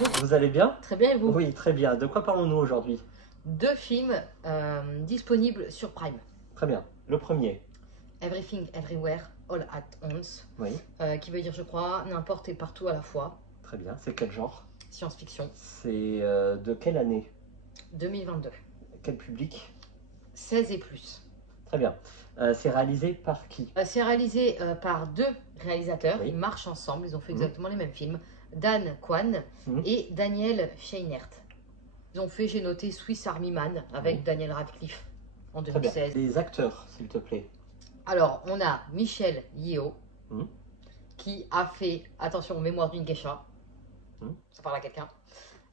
Bonjour. Vous allez bien? Très bien, et vous? Oui, très bien. De quoi parlons-nous aujourd'hui? Deux films disponibles sur Prime. Très bien. Le premier. Everything, Everywhere, All at Once. Oui, Qui veut dire, je crois, n'importe et partout à la fois. très bien. C'est quel genre? Science-fiction. C'est de quelle année? 2022. Quel public? 16 et plus. Très bien. C'est réalisé par qui? C'est réalisé par deux réalisateurs. Oui. Ils marchent ensemble. Ils ont fait Mhm. exactement les mêmes films. Dan Kwan Mhm. et Daniel Scheinert. Ils ont fait, j'ai noté, Swiss Army Man avec Oui. Daniel Radcliffe en Très bien. 2016. Les acteurs, s'il te plaît. Alors, on a Michelle Yeoh Mhm. qui a fait, attention, Mémoire d'une geisha. Ça parle à quelqu'un.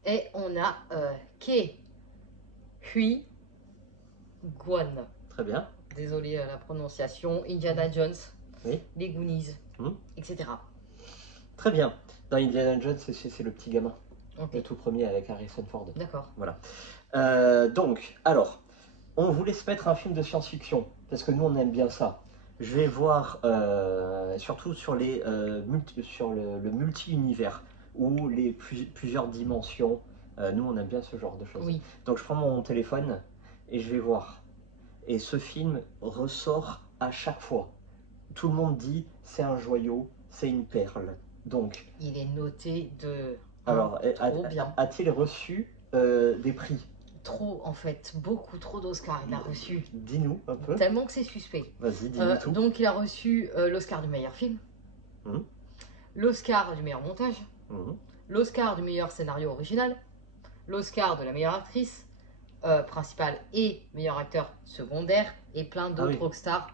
Et on a Ke Huy Quan. Très bien. Désolé la prononciation. Indiana Jones, Oui. les Goonies, Mhm. etc. Très bien. Dans Indiana Jones, c'est le petit gamin. Ok, Le tout premier avec Harrison Ford. d'accord. Voilà. Donc, alors, on voulait se mettre un film de science-fiction, parce que nous, on aime bien ça. Je vais voir, surtout sur, sur le multi-univers, ou les plusieurs dimensions. Nous, on aime bien ce genre de choses. Oui, Donc, je prends mon téléphone, et je vais voir. Et ce film ressort à chaque fois. Tout le monde dit, c'est un joyau, c'est une perle. Donc, il est noté de... alors, trop bien. a-t-il reçu des prix? Trop, en fait. Beaucoup trop d'Oscars il a reçu. Dis-nous un peu. Tellement que c'est suspect. Vas-y, dis-nous tout. Donc, il a reçu l'Oscar du meilleur film, Mhm. l'Oscar du meilleur montage, Mhm. l'Oscar du meilleur scénario original, l'Oscar de la meilleure actrice principale et meilleur acteur secondaire, et plein d'autres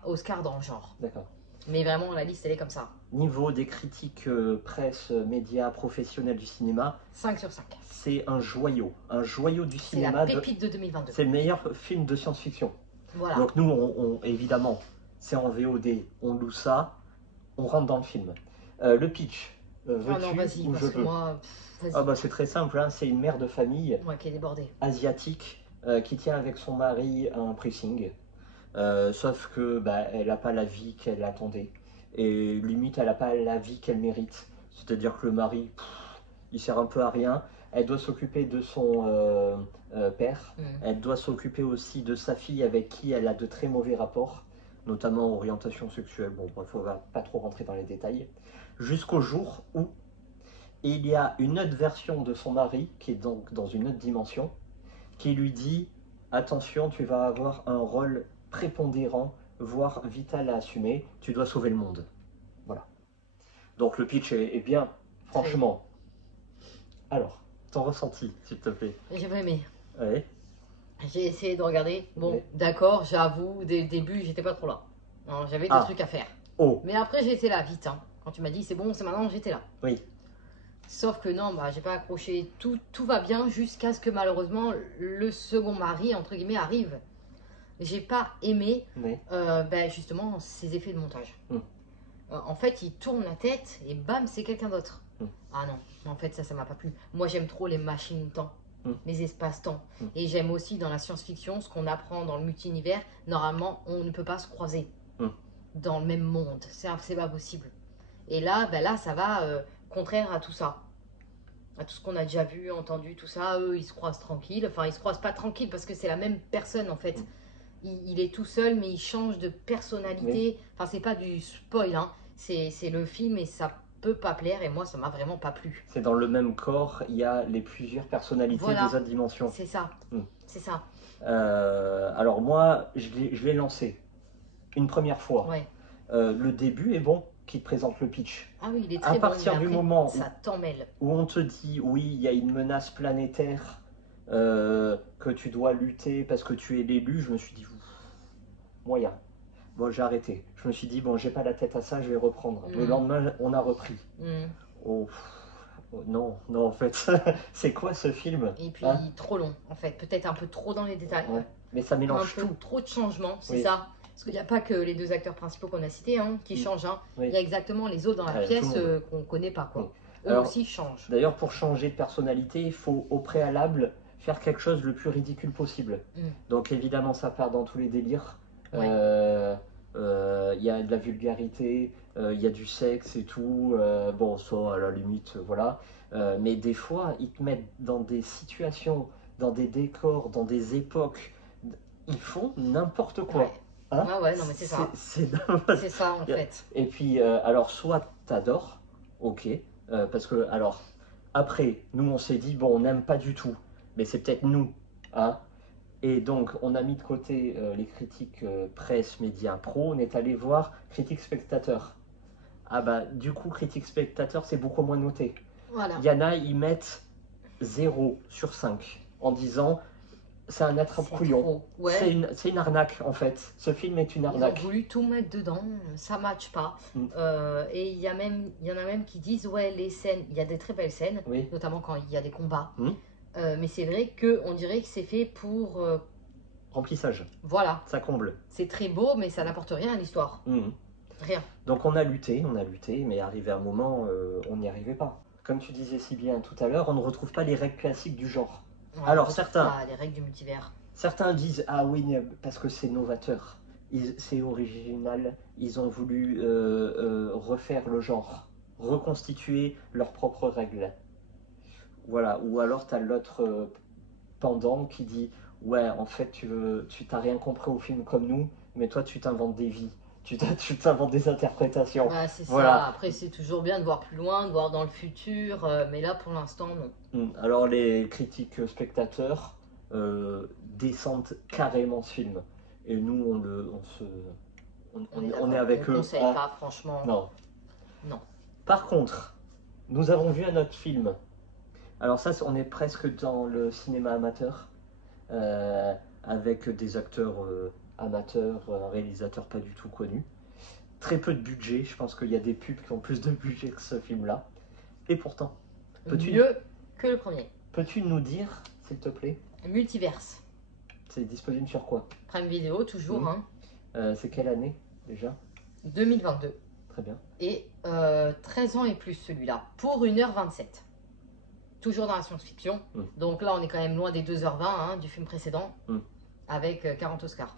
Oscars dans le genre. D'accord. Mais vraiment, la liste, elle est comme ça. Niveau des critiques presse, médias, professionnels du cinéma, 5 sur 5. c'est un joyau du C'est la cinéma. pépite de 2022. C'est le meilleur film de science-fiction. Voilà. Donc nous, évidemment, c'est en VOD, on loue ça, on rentre dans le film. Le pitch, Ah non, veux-tu vas-y, ou je parce que veux? moi, vas-y. Ah bah c'est très simple, hein, c'est une mère de famille Moi qui est débordée. asiatique qui tient avec son mari un pressing. Sauf que bah, elle n'a pas la vie qu'elle attendait. Et limite, elle n'a pas la vie qu'elle mérite. C'est-à-dire que le mari, il sert un peu à rien. Elle doit s'occuper de son père. Elle doit s'occuper aussi de sa fille avec qui elle a de très mauvais rapports, notamment orientation sexuelle. Bon, bref, on va pas trop rentrer dans les détails. Jusqu'au jour où il y a une autre version de son mari, qui est donc dans une autre dimension, qui lui dit « Attention, tu vas avoir un rôle prépondérant, voire vital à assumer, tu dois sauver le monde. » Voilà. Donc le pitch est bien, franchement. Alors, ton ressenti, s'il te plaît. J'ai pas aimé. Ouais. J'ai essayé de regarder. Bon, Ouais. d'accord, j'avoue, dès le début, j'étais pas trop là. J'avais des trucs à faire. Oh, Mais après, j'étais là vite. Quand tu m'as dit c'est bon, c'est maintenant, j'étais là. oui. Sauf que non, bah, j'ai pas accroché. Tout va bien jusqu'à ce que malheureusement le second mari, entre guillemets, arrive. J'ai pas aimé Oui. justement ces effets de montage. Mm. En fait, il tourne la tête et bam, c'est quelqu'un d'autre. Mm. Ah non, en fait, ça m'a pas plu. Moi, j'aime trop les machines-temps, Mm. les espaces-temps. Mm. Et j'aime aussi dans la science-fiction ce qu'on apprend dans le multi-univers. Normalement, on ne peut pas se croiser dans le même monde. C'est pas possible. Et là, ça va contraire à tout ça. À tout ce qu'on a déjà vu, entendu, tout ça. Eux, ils se croisent tranquilles. Enfin, ils se croisent pas tranquilles parce que c'est la même personne en fait. Il est tout seul, mais il change de personnalité. Enfin, c'est pas du spoil, hein. C'est le film et ça peut pas plaire. Et moi, ça m'a vraiment pas plu. C'est dans le même corps, il y a les plusieurs personnalités des autres dimensions. C'est ça. C'est ça. Alors moi, je l'ai lancé une première fois. Ouais. Le début est bon, qui te présente le pitch. Ah oui, il est très à partir bon, du après, moment ça t'emmêle. où on te dit oui, il y a une menace planétaire que tu dois lutter parce que tu es l'élu, je me suis dit moyen. Bon, j'ai arrêté. Je me suis dit bon, j'ai pas la tête à ça, je vais reprendre. Le lendemain, on a repris. Oh, non, en fait, c'est quoi ce film? Et puis trop long, en fait, peut-être un peu trop dans les détails. Ouais. Mais ça mélange tout. Trop de changements, c'est ça. Parce qu'il n'y a pas que les deux acteurs principaux qu'on a cités qui changent. Il y a exactement les autres dans la pièce qu'on ne connaît pas. Quoi. Eux aussi changent. D'ailleurs, pour changer de personnalité, il faut au préalable faire quelque chose le plus ridicule possible. Donc évidemment, ça part dans tous les délires. il y a de la vulgarité, il y a du sexe et tout, bon, ça, à la limite, voilà. Mais des fois, ils te mettent dans des situations, dans des décors, dans des époques, ils font n'importe quoi. Ouais. Hein? Ouais, non, mais c'est ça. C'est C'est ça, en fait. Et puis, alors, soit t'adores, ok, parce que, alors, après, nous, on s'est dit, bon, on n'aime pas du tout, mais c'est peut-être nous, hein. Et donc, on a mis de côté les critiques presse, médias, pro, on est allé voir critiques spectateurs. Ah bah, du coup, critique spectateur, c'est beaucoup moins noté. Voilà. Il y en a, ils mettent 0 sur 5 en disant c'est un attrape-couillon. Ouais. C'est une arnaque en fait. Ce film est une arnaque. Ils ont voulu tout mettre dedans, ça matche pas. Et il y en a même qui disent ouais, les scènes, il y a des très belles scènes, Oui. notamment quand il y a des combats. Mais c'est vrai qu'on dirait que c'est fait pour remplissage. Voilà. Ça comble. C'est très beau, mais ça n'apporte rien à l'histoire. Rien. Donc on a lutté, mais arrivé à un moment, on n'y arrivait pas. Comme tu disais si bien tout à l'heure, on ne retrouve pas les règles classiques du genre. Ouais, alors certains, les règles du multivers. Certains disent ah oui parce que c'est novateur, c'est original, ils ont voulu refaire le genre, reconstituer leurs propres règles. Voilà. Ou alors tu as l'autre pendant qui dit ouais en fait tu t'as rien compris au film comme nous, mais toi tu t'inventes des vies. Tu t'inventes des interprétations. Bah, c'est voilà. ça. Après, c'est toujours bien de voir plus loin, de voir dans le futur. Mais là, pour l'instant, non. Alors, les critiques spectateurs descendent carrément ce film. Et nous, on est avec eux. On ne conseille pas, franchement. Non. Non. Par contre, nous avons vu un autre film. Alors ça, on est presque dans le cinéma amateur. Avec des acteurs amateurs, un réalisateur pas du tout connu. Très peu de budget, je pense qu'il y a des pubs qui ont plus de budget que ce film-là. Et pourtant, mieux que le premier. Peux-tu nous dire, s'il te plaît? Multiverse. C'est disponible sur quoi? Prime Video, toujours. C'est quelle année, déjà? 2022. Très bien. Et 13 ans et plus, celui-là, pour 1h27. Toujours dans la science-fiction. Donc là, on est quand même loin des 2h20 du film précédent, avec 40 Oscars.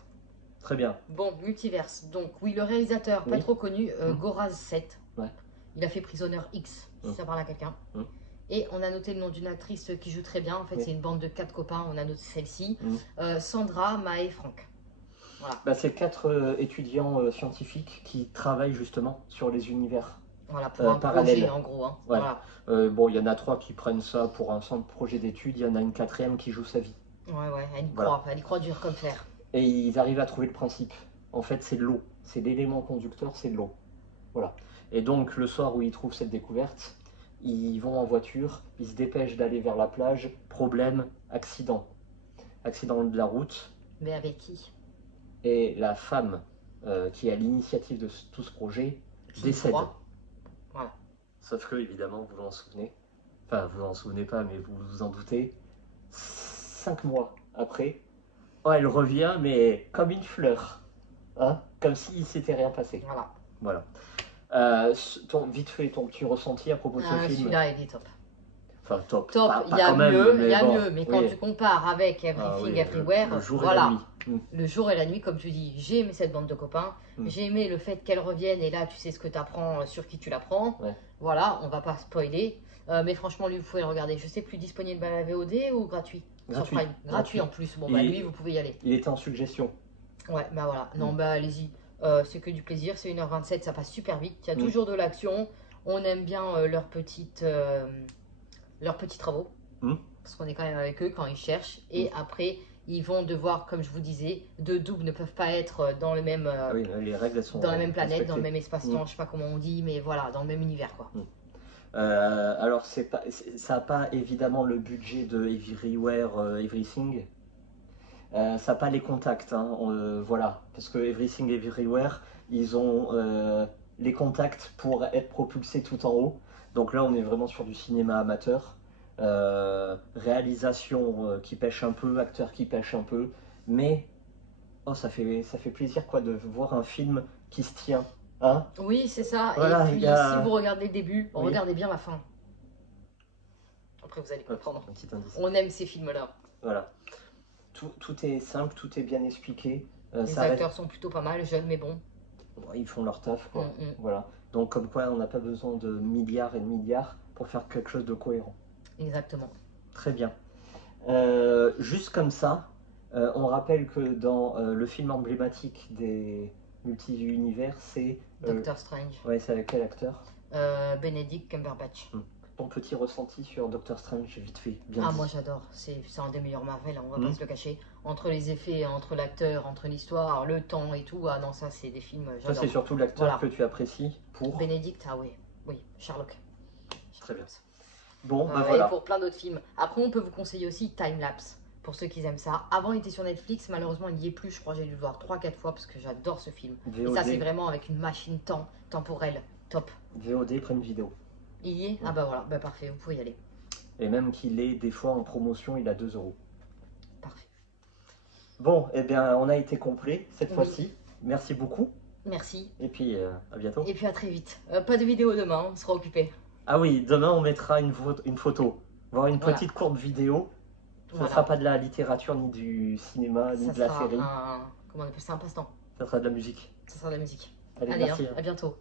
Très bien. Bon, Multiverse. Donc oui, le réalisateur, pas trop connu, Goraz 7. Ouais. Il a fait Prisoner X, si ça parle à quelqu'un. Et on a noté le nom d'une actrice qui joue très bien. En fait, c'est une bande de 4 copains. On a noté celle-ci. Sandra, Mae, Franck. Voilà. Bah, c'est 4 étudiants scientifiques qui travaillent justement sur les univers. Voilà, pour un projet en gros. Ouais. Voilà. Bon, il y en a 3 qui prennent ça pour un centre projet d'études. Il y en a une 4e qui joue sa vie. Ouais, elle y croit dur comme fer. Et ils arrivent à trouver le principe. En fait, c'est l'eau. C'est l'élément conducteur, c'est l'eau. Voilà. Et donc, le soir où ils trouvent cette découverte, ils vont en voiture, ils se dépêchent d'aller vers la plage. Problème, accident. Accident de la route. Mais avec qui? Et la femme qui est à l'initiative de tout ce projet décède. Voilà. Sauf que, évidemment, vous vous en souvenez. Enfin, vous vous en souvenez pas, mais vous vous en doutez. 5 mois après, elle revient, mais comme une fleur. Hein, comme s'il ne s'était rien passé. Voilà. Vite fait, ton petit ressenti à propos de ce film. Celui-là, il est top. Enfin, top. Il y a mieux, mais quand tu compares avec Everything Everywhere, le jour et la nuit. Le jour et la nuit, comme tu dis, j'ai aimé cette bande de copains, j'ai aimé le fait qu'elle revienne, et là, tu sais ce que tu apprends, sur qui tu l'apprends. Voilà, on va pas spoiler. Mais franchement, lui, vous pouvez le regarder. Je sais plus, disponible à la VOD ou gratuit? Gratuit. Sur Prime. Gratuit en plus. Bon, bah lui, vous pouvez y aller. Il était en suggestion. Ouais, bah voilà. Non, bah allez-y. C'est que du plaisir, c'est 1h27, ça passe super vite. Il y a toujours de l'action. On aime bien leurs petits travaux. Parce qu'on est quand même avec eux quand ils cherchent. Et après, ils vont devoir, comme je vous disais, deux doubles ne peuvent pas être dans le même, les règles sont dans la même planète, respectées. dans le même espace-temps, je sais pas comment on dit, mais voilà, dans le même univers, quoi. Alors, ça n'a pas évidemment le budget de Everywhere, Everything. Ça n'a pas les contacts, voilà. Parce que Everything, Everywhere, ils ont les contacts pour être propulsés tout en haut. Donc là, on est vraiment sur du cinéma amateur. Réalisation qui pêche un peu, acteur qui pêche un peu. Mais ça fait plaisir quoi, de voir un film qui se tient. Hein? Oui, c'est ça. Voilà, et puis, si vous regardez le début, regardez bien la fin. Après, vous allez comprendre. Un petit indice. On aime ces films-là. Voilà. Tout est simple, tout est bien expliqué. Les acteurs sont plutôt pas mal, jeunes mais bons. Ils font leur taf, quoi. Mm, mm. Voilà. Donc, comme quoi, on n'a pas besoin de milliards et de milliards pour faire quelque chose de cohérent. Exactement. Très bien. Juste comme ça, on rappelle que dans le film emblématique des multi-univers, c'est... Doctor Strange. Ouais, c'est avec quel acteur? Benedict Cumberbatch. Ton petit ressenti sur Doctor Strange, vite fait, bien Ah, dit. moi j'adore, c'est un des meilleurs Marvel, hein, on va Mm. pas se le cacher. Entre les effets, entre l'acteur, entre l'histoire, le temps et tout, ah non, ça c'est des films, Ça, j'adore. c'est surtout l'acteur Voilà. que tu apprécies pour... Benedict, ah oui, oui, Sherlock. Très bien. Bon, bah Et voilà. pour plein d'autres films. Après, on peut vous conseiller aussi Timelapse, pour ceux qui aiment ça. Avant, il était sur Netflix, malheureusement, il n'y est plus, je crois que j'ai dû le voir 3-4 fois parce que j'adore ce film. Et ça, c'est vraiment avec une machine temporelle, top. VOD, Prime Vidéo. Il y est? Ah bah voilà, bah parfait, vous pouvez y aller. Et même qu'il est des fois en promotion, il a 2 €. Parfait. Bon, eh bien, on a été complet cette Oui. fois-ci. Merci beaucoup. Merci. Et puis, à bientôt. Et puis à très vite. Pas de vidéo demain, on sera occupé. Ah oui, demain, on mettra une photo, voire une Voilà. petite courte vidéo. Ça ne Voilà. sera pas de la littérature, ni du cinéma, ni Ça de la sera série. comment on appelle ça, un passe-temps. Ça sera de la musique. Ça sera de la musique. Allez, Allez, merci. hein, à bientôt.